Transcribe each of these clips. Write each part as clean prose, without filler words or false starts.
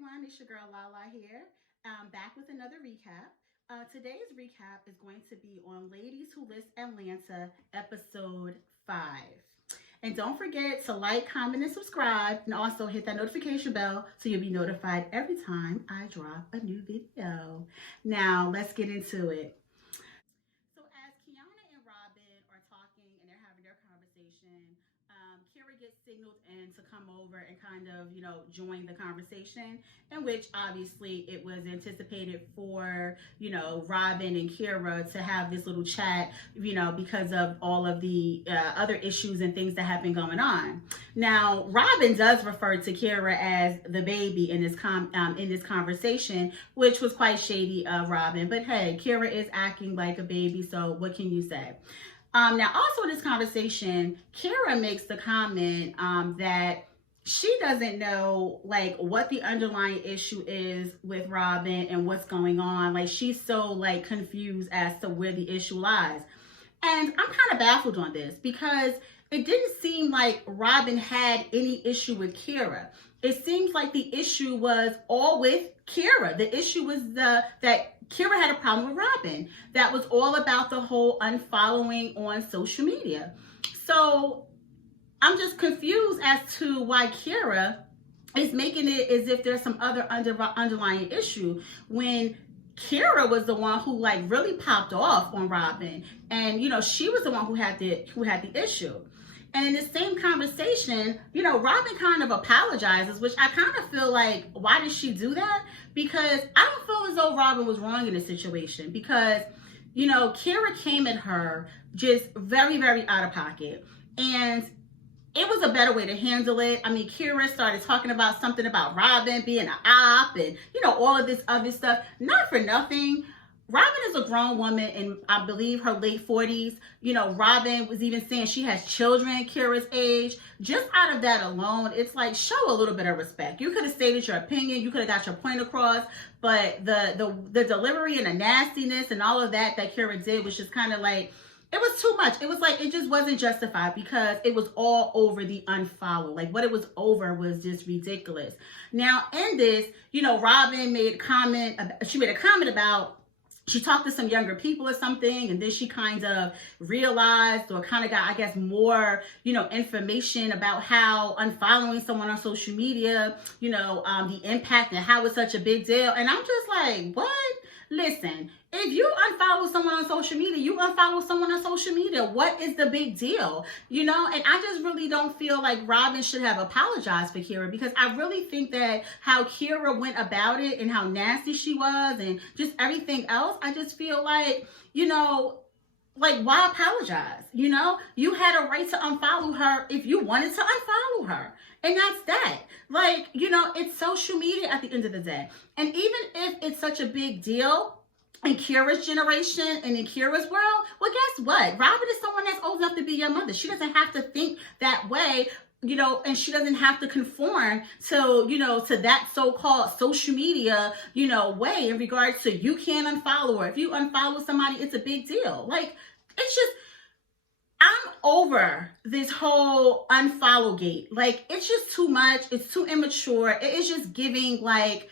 everyone, it's your girl Lala here. Back with another recap. Today's recap is going to be on Ladies Who List Atlanta, episode 5. And don't forget to like, comment, and subscribe, and also hit that notification bell so you'll be notified every time I drop a new video. Now, let's get into it. So as Quiana and Robin are talking and they're having their conversation, Kira gets signaled in to come over and kind of, join the conversation, in which obviously it was anticipated for, Robin and Kira to have this little chat, because of all of the other issues and things that have been going on. Now, Robin does refer to Kira as the baby in this conversation, which was quite shady of Robin. But hey, Kira is acting like a baby, so what can you say? Now, also in this conversation, Kira makes the comment that she doesn't know like what the underlying issue is with Robin and what's going on. Like she's so like confused as to where the issue lies. And I'm kind of baffled on this because it didn't seem like Robin had any issue with Kira. It seems like the issue was all with Kira. The issue was that Kira had a problem with Robin. That was all about the whole unfollowing on social media. So I'm just confused as to why Kira is making it as if there's some other underlying issue when Kira was the one who like really popped off on Robin, and she was the one who had the issue. And in the same conversation, Robin kind of apologizes, which I kind of feel like, why did she do that? Because I don't feel as though Robin was wrong in this situation because, Kira came at her just very, very out of pocket. And it was a better way to handle it. I mean, Kira started talking about something about Robin being an op and, all of this other stuff. Not for nothing. Robin is a grown woman in, I believe, her late 40s. Robin was even saying she has children Kira's age. Just out of that alone, it's like, show a little bit of respect. You could have stated your opinion. You could have got your point across. But the delivery and the nastiness and all of that Kira did was just kind of like, it was too much. It was like, it just wasn't justified because it was all over the unfollow. Like what it was over was just ridiculous. Now in this, Robin made a comment about, she talked to some younger people or something, and then she kind of realized or kind of got, I guess, more, information about how unfollowing someone on social media, the impact and how it's such a big deal. And I'm just like, what? Listen, if you unfollow someone on social media, you unfollow someone on social media. What is the big deal? And I just really don't feel like Robin should have apologized for Kira because I really think that how Kira went about it and how nasty she was and just everything else, I just feel like, like why apologize? You had a right to unfollow her if you wanted to unfollow her. And that's that. Like, it's social media at the end of the day. And even if it's such a big deal in Kira's generation and in Kira's world, well, guess what? Robin is someone that's old enough to be your mother. She doesn't have to think that way, and she doesn't have to conform to, to that so-called social media, way in regards to you can't unfollow her. If you unfollow somebody, it's a big deal. Like, it's just, I'm over this whole unfollow gate. Like, it's just too much. It's too immature. It's just giving, like,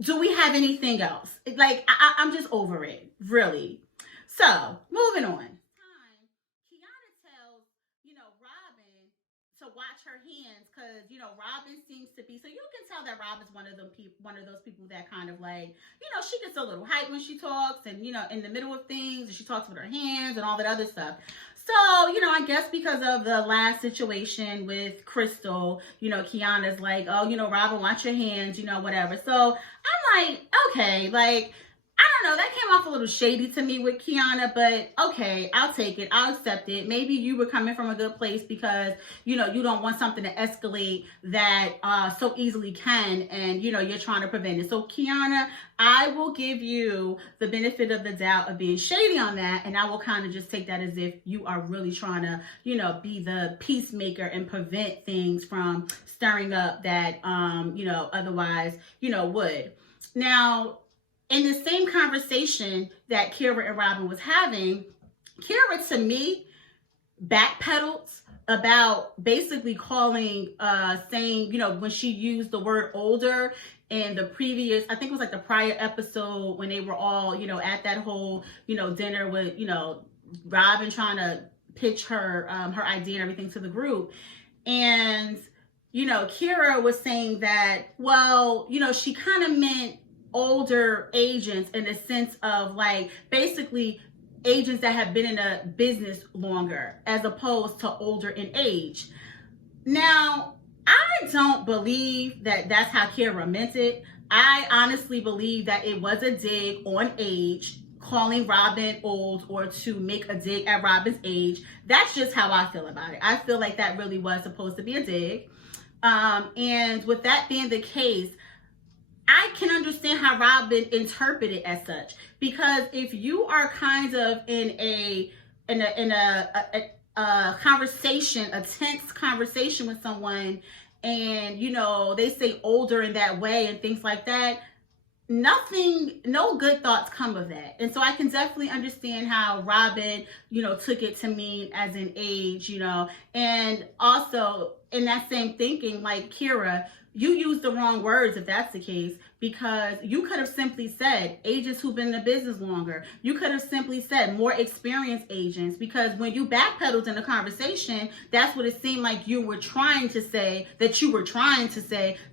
do we have anything else? Like, I'm just over it, really. So, moving on. Quiana tells, Robin to watch her hands because, Robin seems to be, so you can tell that Robin's one of those people that kind of like, she gets a little hype when she talks and, in the middle of things, and she talks with her hands and all that other stuff. So, I guess because of the last situation with Crystl, Quiana's like, oh, Robin, watch your hands, whatever. So I'm like, okay, like, I don't know, that came off a little shady to me with Quiana, but okay, I'll take it. I'll accept it. Maybe you were coming from a good place because, you don't want something to escalate that so easily can, and, you're trying to prevent it. So Quiana, I will give you the benefit of the doubt of being shady on that, and I will kind of just take that as if you are really trying to, be the peacemaker and prevent things from stirring up that, otherwise, would. Now, in the same conversation that Kira and Robin was having, Kira, to me, backpedaled about basically calling, saying, when she used the word older, in the previous, I think it was like the prior episode when they were all, at that whole, dinner with, Robin trying to pitch her her idea and everything to the group. And, Kira was saying that, well, she kind of meant older agents in the sense of like basically agents that have been in a business longer as opposed to older in age. Now, I don't believe that that's how Kira meant it. I honestly believe that it was a dig on age, calling Robin old, or to make a dig at Robin's age. That's just how I feel about it. I feel like that really was supposed to be a dig. And with that being the case, I can understand how Robin interpreted it as such, because if you are kind of in a conversation, a tense conversation with someone, and they say older in that way and things like that, no good thoughts come of that. And so I can definitely understand how Robin, took it to mean as an age, and also in that same thinking, like Kira, you used the wrong words if that's the case, because you could have simply said agents who've been in the business longer. You could have simply said more experienced agents, because when you backpedaled in the conversation, that's what it seemed like you were trying to say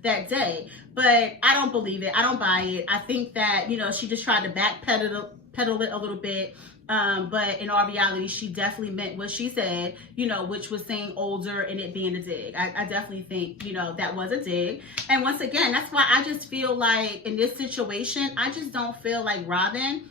that day. But I don't believe it. I don't buy it. I think that, she just tried to backpedal it a little bit. But in all reality, she definitely meant what she said, which was saying older and it being a dig. I definitely think, that was a dig. And once again, that's why I just feel like in this situation, I just don't feel like Robin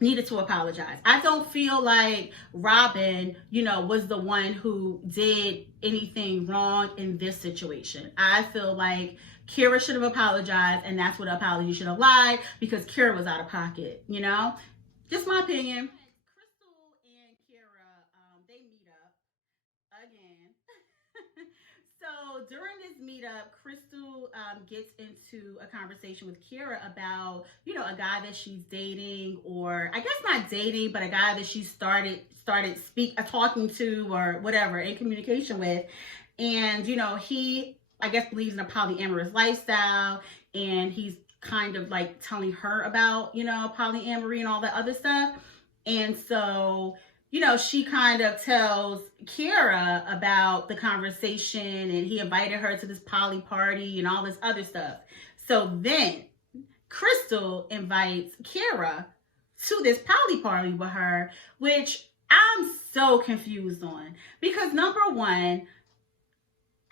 needed to apologize. I don't feel like Robin, was the one who did anything wrong in this situation. I feel like Kira should have apologized, and that's what the apology should have lied, because Kira was out of pocket, Just my opinion. Crystl and Kira, they meet up again. So during this meetup, Crystl gets into a conversation with Kira about, a guy that she's dating, or I guess not dating, but a guy that she started talking to, or whatever, in communication with. And, he, I guess, believes in a polyamorous lifestyle, and he's kind of like telling her about, polyamory and all that other stuff. And so, she kind of tells Kira about the conversation, and he invited her to this poly party and all this other stuff. So then Crystl invites Kira to this poly party with her, which I'm so confused on, because number one,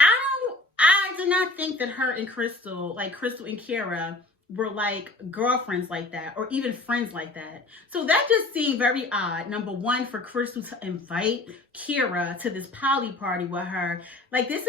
I did not think that her and Crystl, like Crystl and Kira, were like girlfriends like that, or even friends like that. So that just seemed very odd. Number one, for Crystl to invite Kira to this poly party with her. Like, this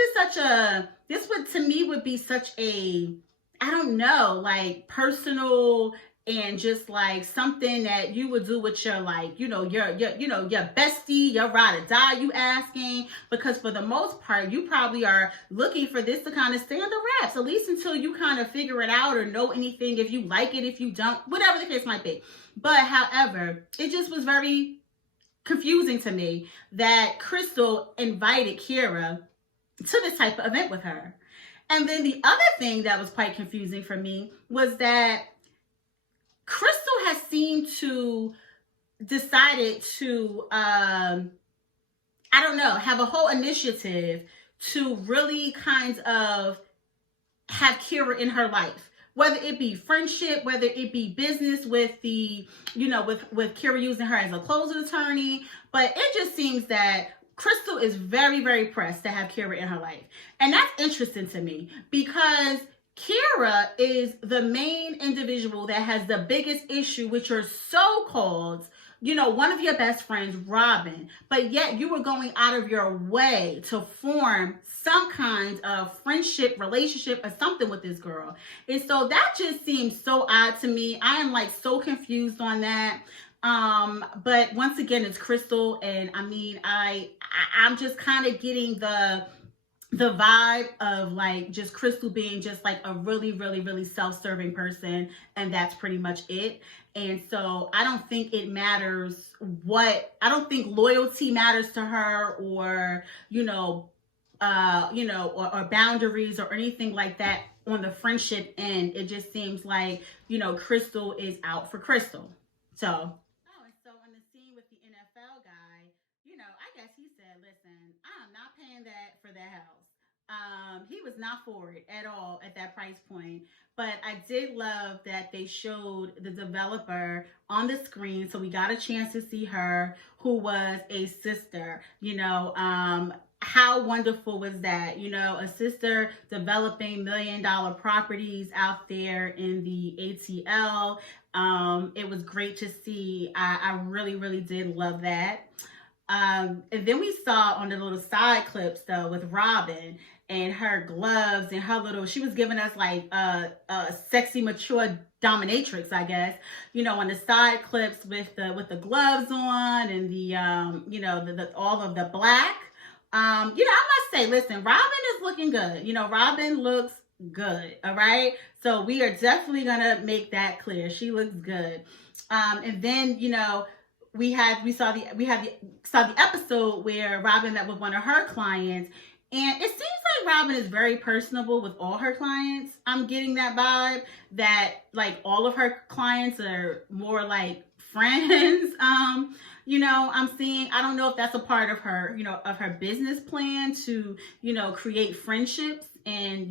would to me would be such a, I don't know, like personal, and just like something that you would do with your, like, your bestie, your ride or die, you asking, because for the most part, you probably are looking for this to kind of stay under wraps, at least until you kind of figure it out or know anything, if you like it, if you don't, whatever the case might be. But however, it just was very confusing to me that Crystl invited Kira to this type of event with her. And then the other thing that was quite confusing for me was that Crystl has seemed to decided to, I don't know, have a whole initiative to really kind of have Kira in her life, whether it be friendship, whether it be business with the, with Kira using her as a closing attorney. But it just seems that Crystl is very, very pressed to have Kira in her life. And that's interesting to me, because Kira is the main individual that has the biggest issue with your so-called, one of your best friends, Robin, but yet you were going out of your way to form some kind of friendship, relationship, or something with this girl. And so that just seems so odd to me. I am like so confused on that. But once again, it's Crystl, and I mean, I'm just kind of getting the vibe of like just Crystl being just like a really, really, really self-serving person, and that's pretty much it. And so I don't think it matters I don't think loyalty matters to her, or, or boundaries or anything like that on the friendship end. It just seems like, Crystl is out for Crystl. So, oh, and so in the scene with the NFL guy, I guess he said, listen, I'm not paying that for that house. He was not for it at all at that price point. But I did love that they showed the developer on the screen. So we got a chance to see her, who was a sister. How wonderful was that? A sister developing $1 million properties out there in the ATL. It was great to see. I really, really did love that. And then we saw on the little side clips though with Robin and her gloves and her little, she was giving us like a sexy, mature dominatrix, I guess, on the side clips with the gloves on and the all of the black. I must say, listen, Robin is looking good. Robin looks good. All right. So we are definitely going to make that clear. She looks good. And then, we saw the episode where Robin met with one of her clients, and it seems like Robin is very personable with all her clients. I'm getting that vibe that like all of her clients are more like friends. I'm seeing, I don't know if that's a part of her, of her business plan to, create friendships and,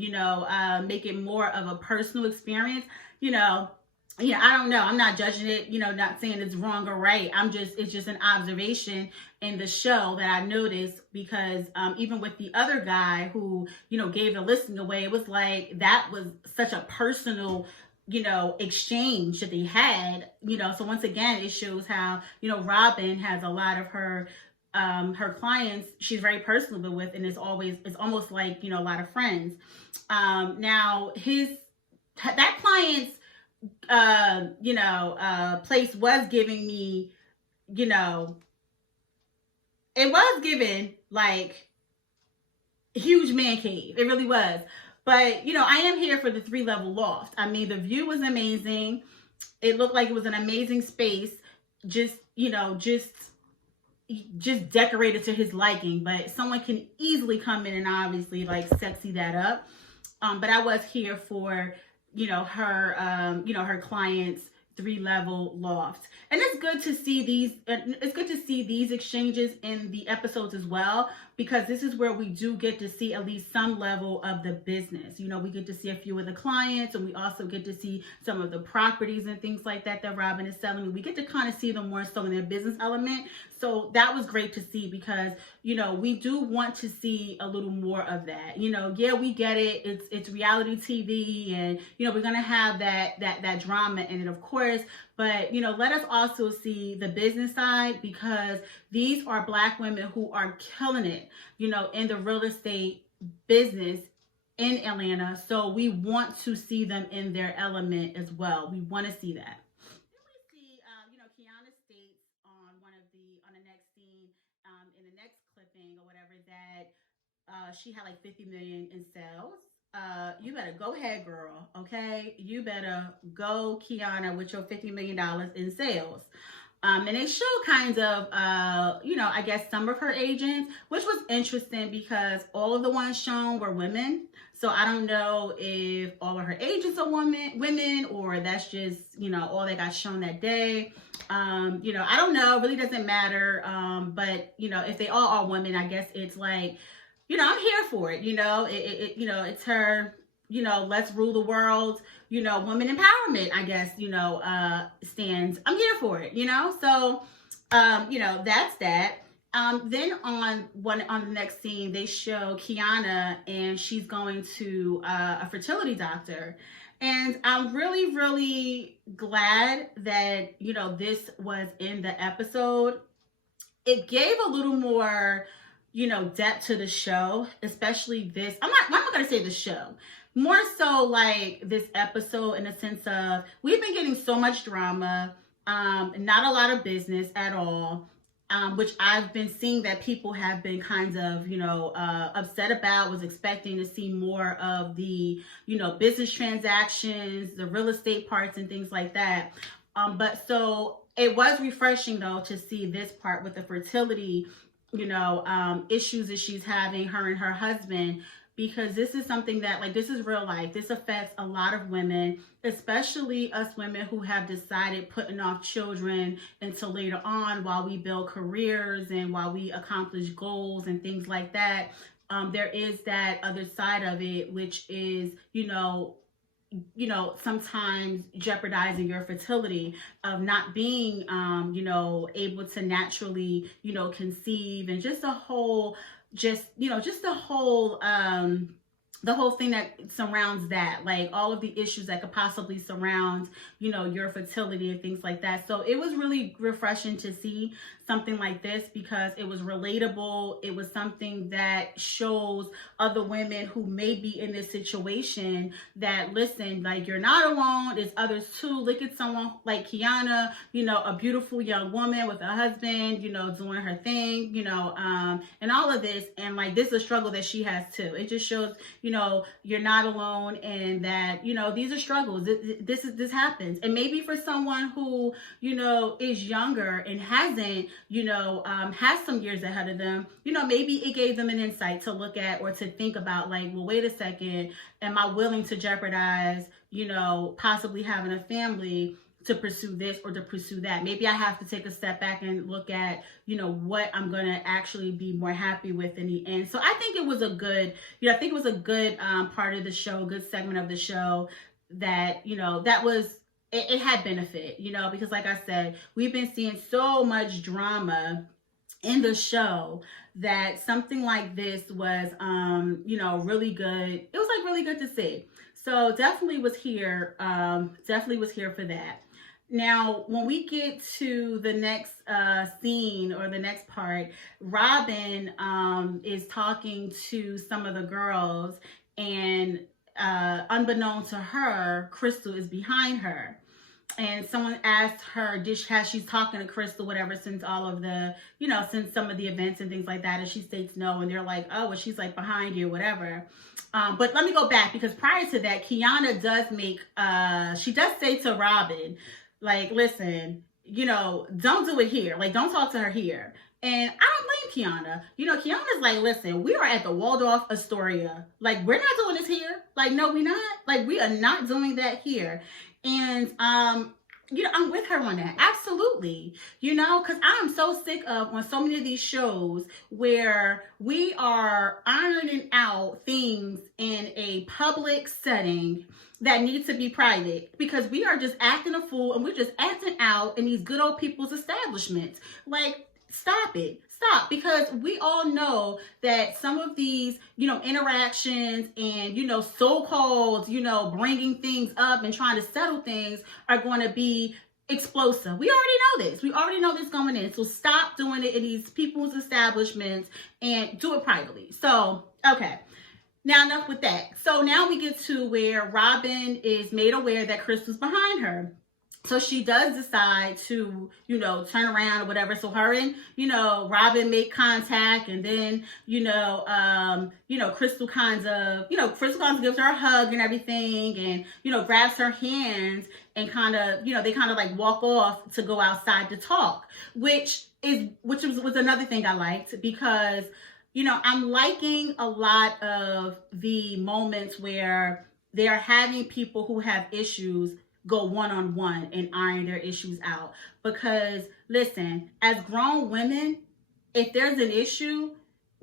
make it more of a personal experience, I don't know. I'm not judging it, not saying it's wrong or right. It's just an observation in the show that I noticed because even with the other guy who, gave the listing away, it was like that was such a personal, exchange that they had, so once again, it shows how, Robin has a lot of her clients she's very personable with, and it's almost like, a lot of friends. Now that client's place was giving me, it was given like huge man cave. It really was. But, I am here for the 3-level loft. I mean, the view was amazing. It looked like it was an amazing space. Just decorated to his liking. But someone can easily come in and obviously like sexy that up. But I was here for, her client's 3-level loft. And it's good to see these exchanges in the episodes as well, because this is where we do get to see at least some level of the business. We get to see a few of the clients, and we also get to see some of the properties and things like that Robin is selling. We get to kind of see them more so in their business element. So that was great to see because, we do want to see a little more of that. Yeah, we get it. It's reality TV, and, we're going to have that drama in it, of course. But, let us also see the business side, because these are Black women who are killing it, in the real estate business in Atlanta. So we want to see them in their element as well. We want to see that. Then we see, Quiana states on the next scene, in the next clipping or whatever, that she had like 50 million in sales. You better go ahead, girl. Okay, you better go, Quiana, with your $50 million in sales. And they show kind of, I guess some of her agents, which was interesting because all of the ones shown were women. So I don't know if all of her agents are women, or that's just, all that got shown that day. I don't know. It really doesn't matter. But, if they all are women, I guess it's like, I'm here for it. It's her, let's rule the world, women empowerment, I guess, stands. I'm here for it, so, that's that. Then on the next scene, they show Quiana, and she's going to a fertility doctor. And I'm really, really glad that, this was in the episode. It gave a little more, depth to the show, especially this. I'm not going to say the show. More so like this episode, in the sense of we've been getting so much drama, not a lot of business at all, which I've been seeing that people have been kind of, upset about, was expecting to see more of the, business transactions, the real estate parts and things like that. But so it was refreshing though to see this part with the fertility, issues that she's having, her and her husband, because this is something that, like, this is real life. This affects a lot of women, especially us women who have decided putting off children until later on while we build careers and while we accomplish goals and things like that. There is that other side of it, which is, sometimes jeopardizing your fertility, of not being, able to naturally, conceive, and just the whole thing that surrounds that, like all of the issues that could possibly surround, your fertility and things like that. So it was really refreshing to see something like this, because it was relatable. It was something that shows other women who may be in this situation that, listen, like, you're not alone. There's others too. Look at someone like Quiana, a beautiful young woman with a husband, doing her thing, and all of this. And like, this is a struggle that she has too. It just shows, you're not alone, and that, these are struggles. This happens. And maybe for someone who, is younger and hasn't, has some years ahead of them, maybe it gave them an insight to look at, or to think about, like, well, wait a second, am I willing to jeopardize, possibly having a family to pursue this or to pursue that? Maybe I have to take a step back and look at, what I'm going to actually be more happy with in the end. So I think it was a good, part of the show, a good segment of the show that, that was, it had benefit, because like I said, we've been seeing so much drama in the show that something like this was, really good. It was like really good to see. So definitely was here for that. Now, when we get to the next scene, or the next part, Robin is talking to some of the girls, and unbeknown to her, Crystl is behind her. And someone asked her, has she's talking to Crystl, whatever, since all of the, since some of the events and things like that, and she states no, and they're like, oh, well, she's like behind you, whatever. But let me go back, because prior to that, Quiana she does say to Robin, like, listen, don't do it here. Like, don't talk to her here. And I don't blame Quiana. Kiana's like, listen, we are at the Waldorf Astoria. Like, we're not doing this here. Like, no, we're not. Like, we are not doing that here. And, I'm with her on that. Absolutely. Because I'm so sick of, on so many of these shows, where we are ironing out things in a public setting that need to be private, because we are just acting a fool, and we're just acting out in these good old people's establishments. Like, stop it. Stop. Because we all know that some of these, interactions and, so-called, bringing things up and trying to settle things are going to be explosive. We already know this. We already know this going in. So stop doing it in these people's establishments and do it privately. So, okay. Now, enough with that. So now we get to where Robin is made aware that Crystl's behind her. So she does decide to, turn around or whatever. So her and, Robin make contact, and then, Crystl kind of gives her a hug and everything, and, grabs her hands, and kind of, they kind of like walk off to go outside to talk, which was another thing I liked, because, I'm liking a lot of the moments where they're having people who have issues go one-on-one and iron their issues out. Because, listen, as grown women, if there's an issue,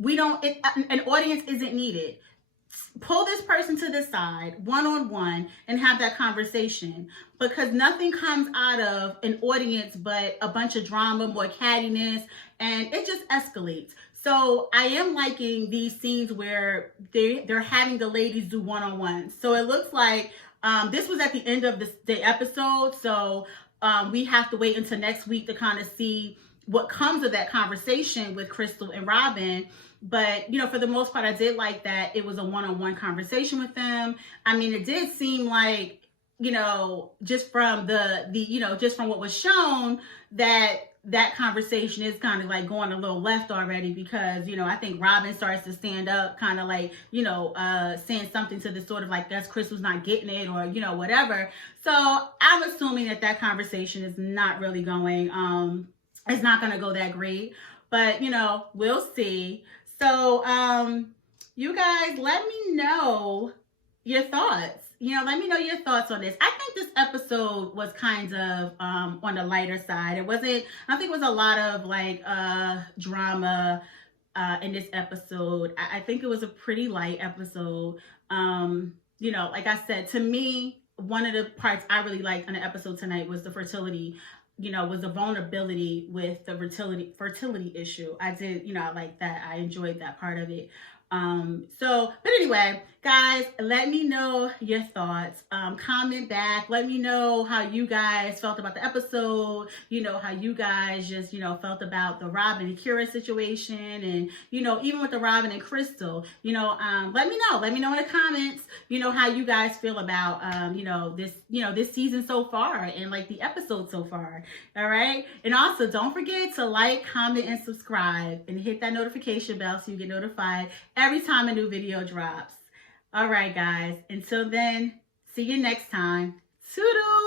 an audience isn't needed. Pull this person to the side, one-on-one, and have that conversation. Because nothing comes out of an audience but a bunch of drama, more cattiness, and it just escalates. So I am liking these scenes where they're having the ladies do one-on-one. So it looks like this was at the end of the episode, so we have to wait until next week to kind of see what comes of that conversation with Crystl and Robin. But, for the most part, I did like that it was a one-on-one conversation with them. I mean, it did seem like, just from just from what was shown, that conversation is kind of like going a little left already, because, I think Robin starts to stand up, kind of like, saying something to the sort of like, guess Crystl's not getting it, or, whatever. So I'm assuming that conversation is not really going, it's not going to go that great. but you know, we'll see. So, you guys, let me know your thoughts. You know, let me know your thoughts on this. I think this episode was kind of on the lighter side. It wasn't, I think it was a lot of like drama in this episode. I think it was a pretty light episode. You know, like I said, to me, one of the parts I really liked on the episode tonight was the fertility, you know, was the vulnerability with the fertility issue. I did, you know, I like that. I enjoyed that part of it. But anyway, guys, let me know your thoughts. Comment back. Let me know how you guys felt about the episode. You know, how you guys just, you know, felt about the Robin and Kira situation. And, you know, even with the Robin and Crystl, you know, let me know. Let me know in the comments, you know, how you guys feel about, you know, this season so far and like the episode so far. All right. And also don't forget to like, comment, and subscribe and hit that notification bell so you get notified every time a new video drops. All right, guys. Until then, see you next time. Toodles!